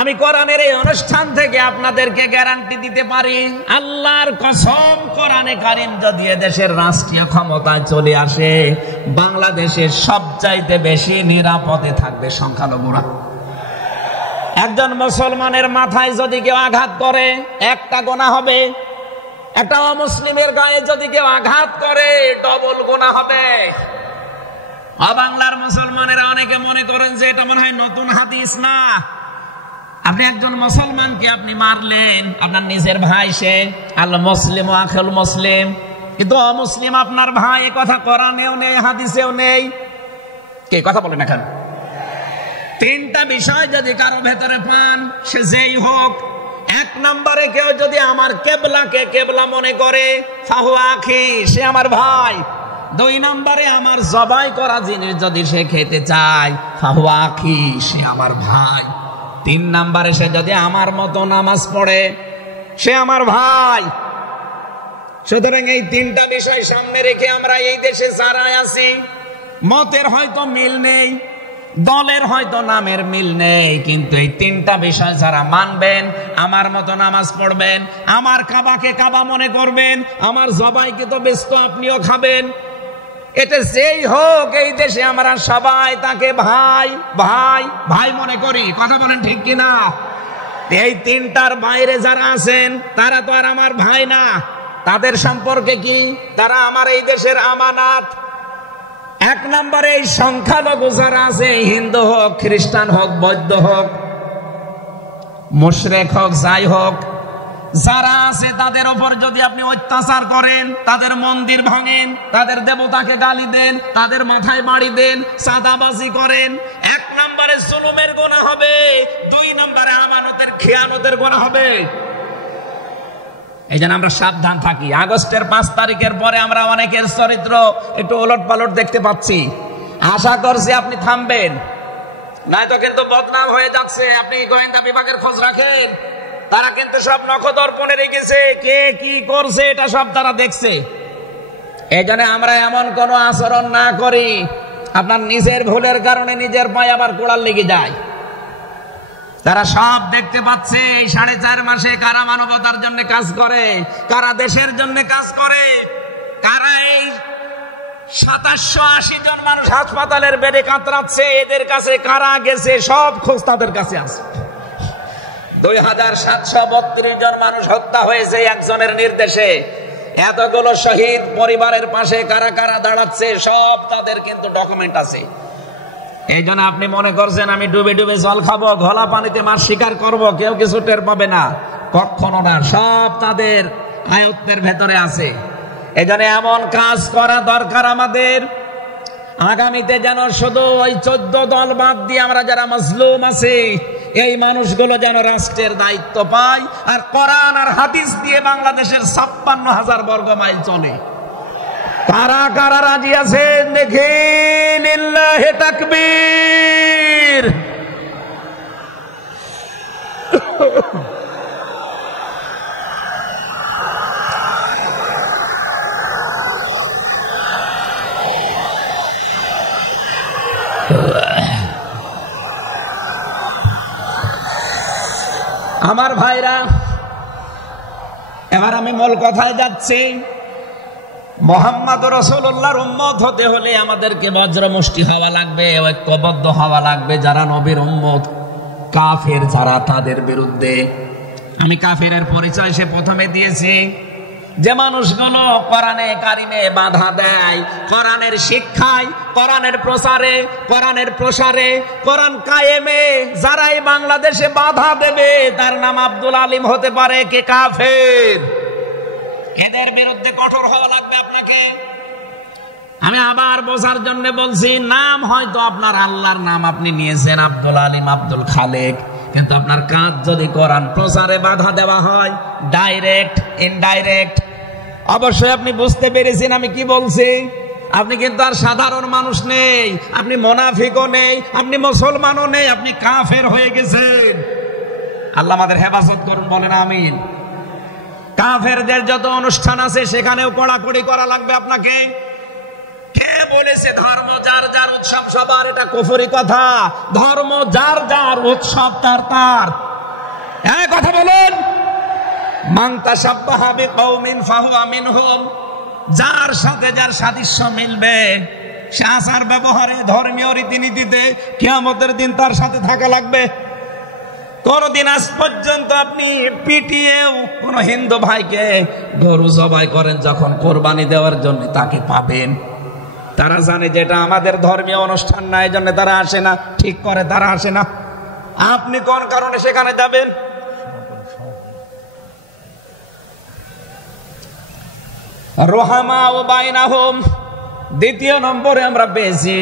আমি কোরআনের এই অনুষ্ঠান থেকে আপনাদেরকে গ্যারান্টি দিতে পারি, আল্লাহর কসম, কোরআনে কারিম যদি এদেশের রাষ্ট্রীয় ক্ষমতায় চলে আসে, বাংলাদেশের সবচাইতে বেশি নিরাপদে থাকবে সংখ্যালঘুরা। একজন মুসলমানের মাথায় যদি কেউ আঘাত করে, একটা গুনাহ হবে। একটা অমুসলিমের গায়ে যদি কেউ আঘাত করে, ডবল গুনাহ হবে। বাংলার মুসলমানেরা অনেকে মনে করেন যে এটা মনে হয় নতুন হাদিস। না, আপনি একজন মুসলমানকে আপনি মারলেন, আপনার নিজের ভাই, সে আল মুসলিম আখুল মুসলিম, কিন্তু অমুসলিম আপনার ভাই। এ কথা কোরআনেও নেই, হাদিসেও নেই। কে কথা বলেন না কেন? 3টা বিষয় যদি কারো ভেতরে পান, সে যেই হোক। 1 নম্বরে কেউ যদি আমার কেবলাকে কেবলা মনে করে, ফাহুয়া আখি, সে আমার ভাই। 2 নম্বরে আমার জবাই করা জিনিস যদি সে খেতে চায়, ফাহুয়া আখি, সে আমার ভাই। 3 নম্বরে সে যদি আমার মতো নামাজ পড়ে, সে আমার ভাই। সুতরাং এই 3টা বিষয় সামনে রেখে আমরা এই দেশে যারা আছি, মতের হয়তো মিল নেই, দলের হয়তো নামের মিল নেই, কিন্তু এই 3টা বিষয় যারা মানবেন, আমার মতো নামাজ পড়বেন, আমার কাবাকে কাবা মনে করবেন, আমার জবাইকে তো ব্যস্ত আপনিও খাবেন, এটা যেই হোক, এই দেশে আমরা সবাই তাকে ভাই ভাই ভাই মনে করি। কথা বলেন ঠিক কিনা? এই 3টার বাইরে যারা আছেন, তারা তো আর আমার ভাই না। তাদের সম্পর্কে কি? তারা আমার এই দেশের আমানত। 1 নম্বরে এই সংখ্যালঘু যারা আছে, হিন্দু হোক, খ্রিস্টান হোক, বৌদ্ধ হোক, মুশরিক হোক, যাই হোক, যারা আছে তাদের উপর যদি আপনি অত্যাচার করেন, তাদের মন্দির ভাঙেন, তাদের দেবতাকে গালি দেন, তাদের মাথায় বাড়ি দেন, চাঁদাবাজি করেন, 1 নম্বরে জুলুমের গুনাহ হবে, 2 নম্বরে আমানতের খেয়ানতের গুনাহ হবে। এই জন্য আমরা সাবধান থাকি। আগস্টের 5 তারিখের পরে আমরা অনেকের চরিত্র একটু ওলট পালট দেখতে পাচ্ছি। আশা করছি আপনি থামবেন, নয়তো কিন্তু বদনাম হয়ে যাচ্ছে। আপনি গোয়েন্দা বিভাগের খোঁজ রাখেন, তারা কিন্তু সব নখদর্পণে রেখেছে, কে কি করছে এটা সব তারা দেখছে। এই জন্য আমরা এমন কোন আচরণ না করি আপনার নিজের ভুলের কারণে নিজের পায়ে আবার কোড়াল লেগে যায়। তারা সব দেখতে পাচ্ছে। এই 4.5 মাসে কারা মানবতার জন্য কাজ করে, কারা দেশের জন্য কাজ করে, কারা এই 780 জন মানুষ হাসপাতালের বেডে কাতরাচ্ছে। এদের কাছে কারা গেছে সব খোঁজ তাদের কাছে আছে। 2732 জন মানুষ হত্যা হয়েছে একজনের নির্দেশে। এতগুলো শহীদ পরিবারের পাশে কারা কারা দাঁড়াচ্ছে সব তাদের কিন্তু ডকুমেন্ট আছে। এই জন্য আপনি মনে করছেন আমি ডুবে ডুবে জল খাবো, ঘোলা পানিতে মাছ শিকার করব, কেউ কিছু টের পাবে না, কখনো না। সব তাদের আয়ত্তের ভেতরে আছে। এই জন্য এমন কাজ করা দরকার আমাদের, আগামীতে যেন শুধু ওই 14 দল বাদ দিয়ে আমরা যারা মজলুম আছে এই মানুষগুলো যেন রাষ্ট্রের দায়িত্ব পায়, আর কোরআন আর হাদিস দিয়ে বাংলাদেশের 56,000 বর্গ মাইল চলে। কারা কারা রাজি আছেন দেখি? লিল্লাহি তাকবীর। আমার ভাইরা, এবার আমি মূল কথায় যাচ্ছি। মুহাম্মদ রাসূলুল্লাহর উম্মত হতে হলে আমাদেরকে বজ্রমুষ্টি হওয়া লাগবে, ঐক্যবদ্ধ হওয়া লাগবে। যারা নবীর উম্মত, কাফের যারা, তাদের বিরুদ্ধে। আমি কাফেরের পরিচয় সে প্রথমে দিয়েছি। যে মানুষগুলো কোরআনে কারিমে বাধা দেয়, কোরআনের শিক্ষায়, কোরআনের প্রচারে, কোরআনের প্রসারে, কোরআন কায়েমে যারাই বাংলাদেশে বাধা দেবে তার নাম আব্দুল আলিম হতে পারে, কে কাফের। এদের বিরুদ্ধে কঠোর হওয়া লাগবে আপনাকে। আমি আবার বোঝার জন্য বলছি, নাম হয়তো আপনার আল্লাহর নাম আপনি নিয়েছেন আব্দুল আলিম, আব্দুল খালেক, কিন্তু আপনার কাজ যদি কোরআন প্রচারে বাধা দেওয়া হয়, ডাইরেক্ট ইনডাইরেক্ট, অবশ্যই আপনি বুঝতে পেরেছেন আমি কি বলছি। আপনি কিন্তু আর সাধারণ মানুষ নেই, আপনি মুনাফিকও নেই, আপনি মুসলমানও নেই, আপনি কাফের হয়ে গেছেন। আল্লাহ আমাদের হেফাজত করুন, বলেন আমিন। কাফেরদের যত অনুষ্ঠান আছে সেখানেও কড়াকড়ি করা লাগবে আপনাকে। কে বলেছে ধর্ম যার যার উৎসব সবার? এটা কুফরি কথা। ধর্ম যার যার, উৎসব তার তার। হ্যাঁ, কথা বলেন। মান তাশাব্বাহা বিকওমিন ফাহুয়া মিনহুম। যার সাথে যার সাদৃশ্য মিলবে, সে আচার ব্যবহারে, ধর্মীয় রীতিনীতিতে কিয়ামতের দিন তার সাথে থাকা লাগবে। কোনদিন আজ পর্যন্ত আপনি পিটিয়েও কোন হিন্দু ভাইকে গরু জবাই করেন যখন কোরবানি দেওয়ার জন্য, তাকে পাবেন। তারা জানে যে এটা আমাদের ধর্মীয় অনুষ্ঠান না, এই জন্য তারা আসে না, ঠিক করে তারা আসে না। আপনি কোন কারণে সেখানে যাবেন? রোহামা ও বাইনাহুম। দ্বিতীয় নম্বরে আমরা পেয়েছি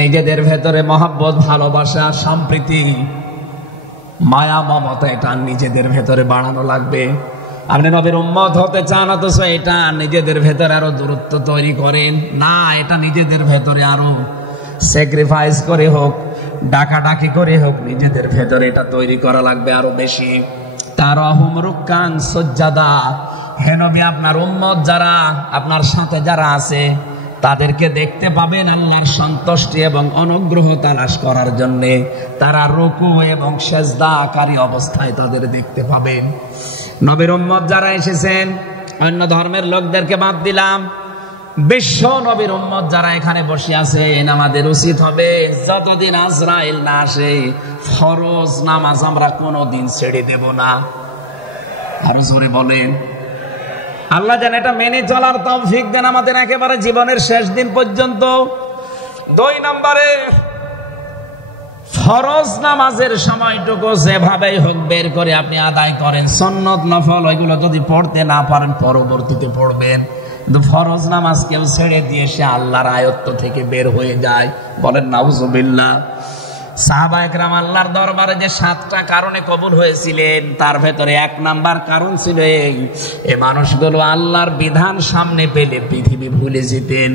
নিজেদের ভেতরে মহব্বত, ভালোবাসা, সম্প্রীতি, মায়া, মমতা, এটা নিজেদের ভেতরে বাড়ানো লাগবে। আপনি নবীর উম্মত হতে চান, অথচ এটা নিজেদের ভেতরে আরো দূরত্ব তৈরি করেন না। এটা নিজেদের ভেতরে আরো স্যাক্রিফাইস করে হোক, ডাকাডাকি করে হোক, নিজেদের ভেতরে এটা তৈরি করা লাগবে আরো বেশি। তারাহুম রুক্কান সুজদা। হে নবী, আপনার উম্মত যারা, আপনার সাথে যারা আছে, তাদেরকে দেখতে পাবেন আল্লাহর সন্তুষ্টি এবং অনুগ্রহ তালাশ করার জন্য। তারা রুকু এবং সেজদাকারী অবস্থায় তাদের দেখতে পাবেন। নবীর উম্মত যারা এসেছেন, অন্য ধর্মের লোকদেরকে বাদ দিলাম, বিশ্ব নবীর উম্মত যারা এখানে বসে আছেন, আমাদের উচিত হবে যতদিন আজরাইল না আসে, ফরজ নামাজ আমরা কোনোদিন ছেড়ে দেব না। আরো জোরে বলেন। আল্লাহ যেন এটা মেনে চলার তৌফিক দেন আমাদের একেবারে জীবনের শেষ দিন পর্যন্ত। 2 নম্বরে, ফরজ নামাজের সময়টুকু যেভাবেই হোক বের করে আপনি আদায় করেন। সুন্নত নফল ওইগুলো যদি পড়তে না পারেন পরবর্তীতে পড়বেন, কিন্তু ফরজ নামাজ কেউ ছেড়ে দিয়ে সে আল্লাহর আয়ত্ত থেকে বের হয়ে যায়। বলেন নাউজুবিল্লাহ। সাহাবায়ে কেরাম আল্লাহর দরবারে যে 7টা কারণে কবুল হয়েছিলেন, তার ভেতরে 1 নাম্বার কারণ ছিল এই মানুষগুলো আল্লাহর বিধান সামনে পেলে পৃথিবী ভুলে যেতেন।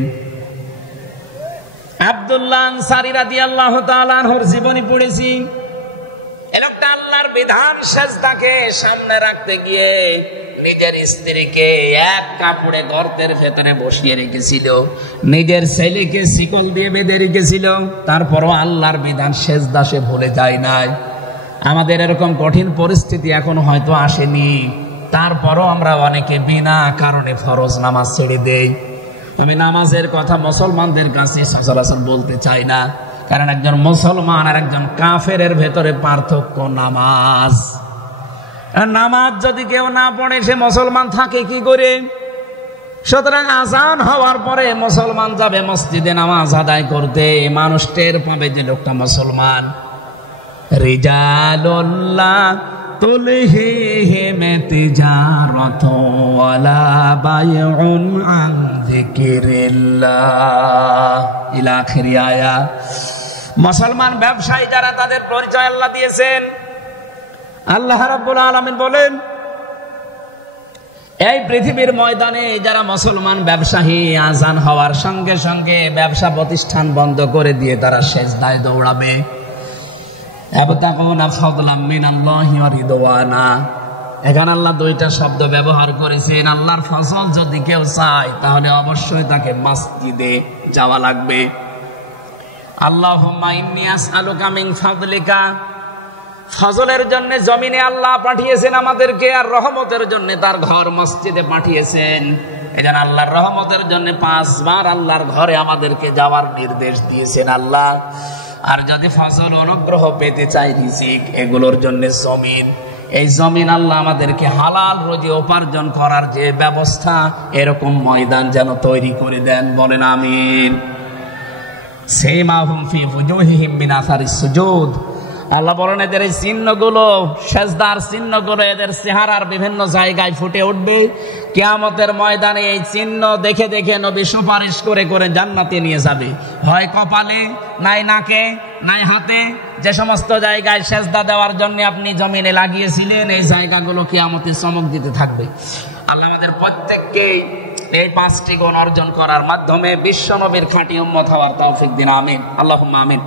আব্দুল্লাহ আনসারী রাদিয়াল্লাহু তাআলা আনহুর জীবনী পড়েছি। এই লোকটা আল্লাহর বিধান সেজদাকে সামনে রাখতে গিয়ে নিজের স্ত্রীকে এক কাপড়ে গর্তের ভেতরে বসিয়ে রেখেছিল, নিজের ছেলেকে শিকল দিয়ে বেঁধে রেখেছিল, তারপরও আল্লাহর বিধান সেজদা সে ভুলে যায় নাই। আমাদের এরকম কঠিন পরিস্থিতি এখন হয়তো আসেনি, তারপরও আমরা অনেকে বিনা কারণে ফরজ নামাজ ছেড়ে দেই। আমি নামাজের কথা মুসলমানদের কাছে সচরাচর বলতে চাই না, কারণ একজন মুসলমান আর একজন কাফেরের ভেতরে পার্থক্য নামাজ। নামাজ যদি কেউ না পড়ে সে মুসলমান থাকে কি করে? সুতরাং আজান হওয়ার পরে মুসলমান যাবে মসজিদে নামাজ আদায় করতে, মানুষ টের পাবে যে লোকটা মুসলমান। রিজালুল্লাহ তুলহিহিম তিজারাতু ওয়ালা বাইউন আন যিকিরিল্লাহ ইলা আখির আয়াত। মুসলমান ব্যবসায়ী যারা, তাদের পরিচয় আল্লাহ দিয়েছেন। আল্লাহ রাব্বুল আলামিন বলেন, এই পৃথিবীর ময়দানে যারা মুসলমান ব্যবসায়ী আজান হওয়ার সঙ্গে সঙ্গে ব্যবসা প্রতিষ্ঠান বন্ধ করে দিয়ে তারা সেজদায় দৌড়াবে। এখানে আল্লাহ দুইটা শব্দ ব্যবহার করেছেন। আল্লাহর ফজল যদি কেউ চায় তাহলে অবশ্যই তাকে মসজিদে যাওয়া লাগবে। আল্লাহুম্মা ইন্নী আসআলুকা মিন ফাদলিকা, ফজলের জন্য জমিনে আল্লাহ পাঠিয়েছেন আমাদেরকে, আর রহমতের জন্য তার ঘর মসজিদে পাঠিয়েছেন। এজন্য আল্লাহর রহমতের জন্য 5 বার আল্লাহর ঘরে আমাদেরকে যাওয়ার নির্দেশ দিয়েছেন আল্লাহ। আর যদি ফজল অনুগ্রহ পেতে চাই রিজিক, এগুলোর জন্য জমিন, এই জমিন আল্লাহ আমাদেরকে হালাল রুজি উপার্জন করার যে ব্যবস্থা, এরকম ময়দান যেন তৈরি করে দেন। বলেন আমিন। সিমাহুম ফি ফুজুহিহিম মিন আসারিস সুজুদ, আল্লাহ বলেন এদের এই চিহ্নগুলো, সেজদার চিহ্নগুলো এদের চেহারার বিভিন্ন জায়গায় ফুটে উঠবে। কিয়ামতের ময়দানে এই চিহ্ন দেখে দেখে নবী সুপারিশ করে করে জান্নাতে নিয়ে যাবে। হয় কপালে, নাই নাকে, নাই হাতে, যে সমস্ত জায়গায় সেজদা দেওয়ার জন্য আপনি জমিনে লাগিয়েছিলেন, এই জায়গাগুলো কিয়ামতে চমক দিতে থাকবে। আল্লাহ আমাদের প্রত্যেককে এই 5টি গুণ অর্জন করার মাধ্যমে বিশ্ব নবীর খাঁটি উম্মত হওয়ার তৌফিক দিন। আমিন, আল্লাহুম্মা আমিন।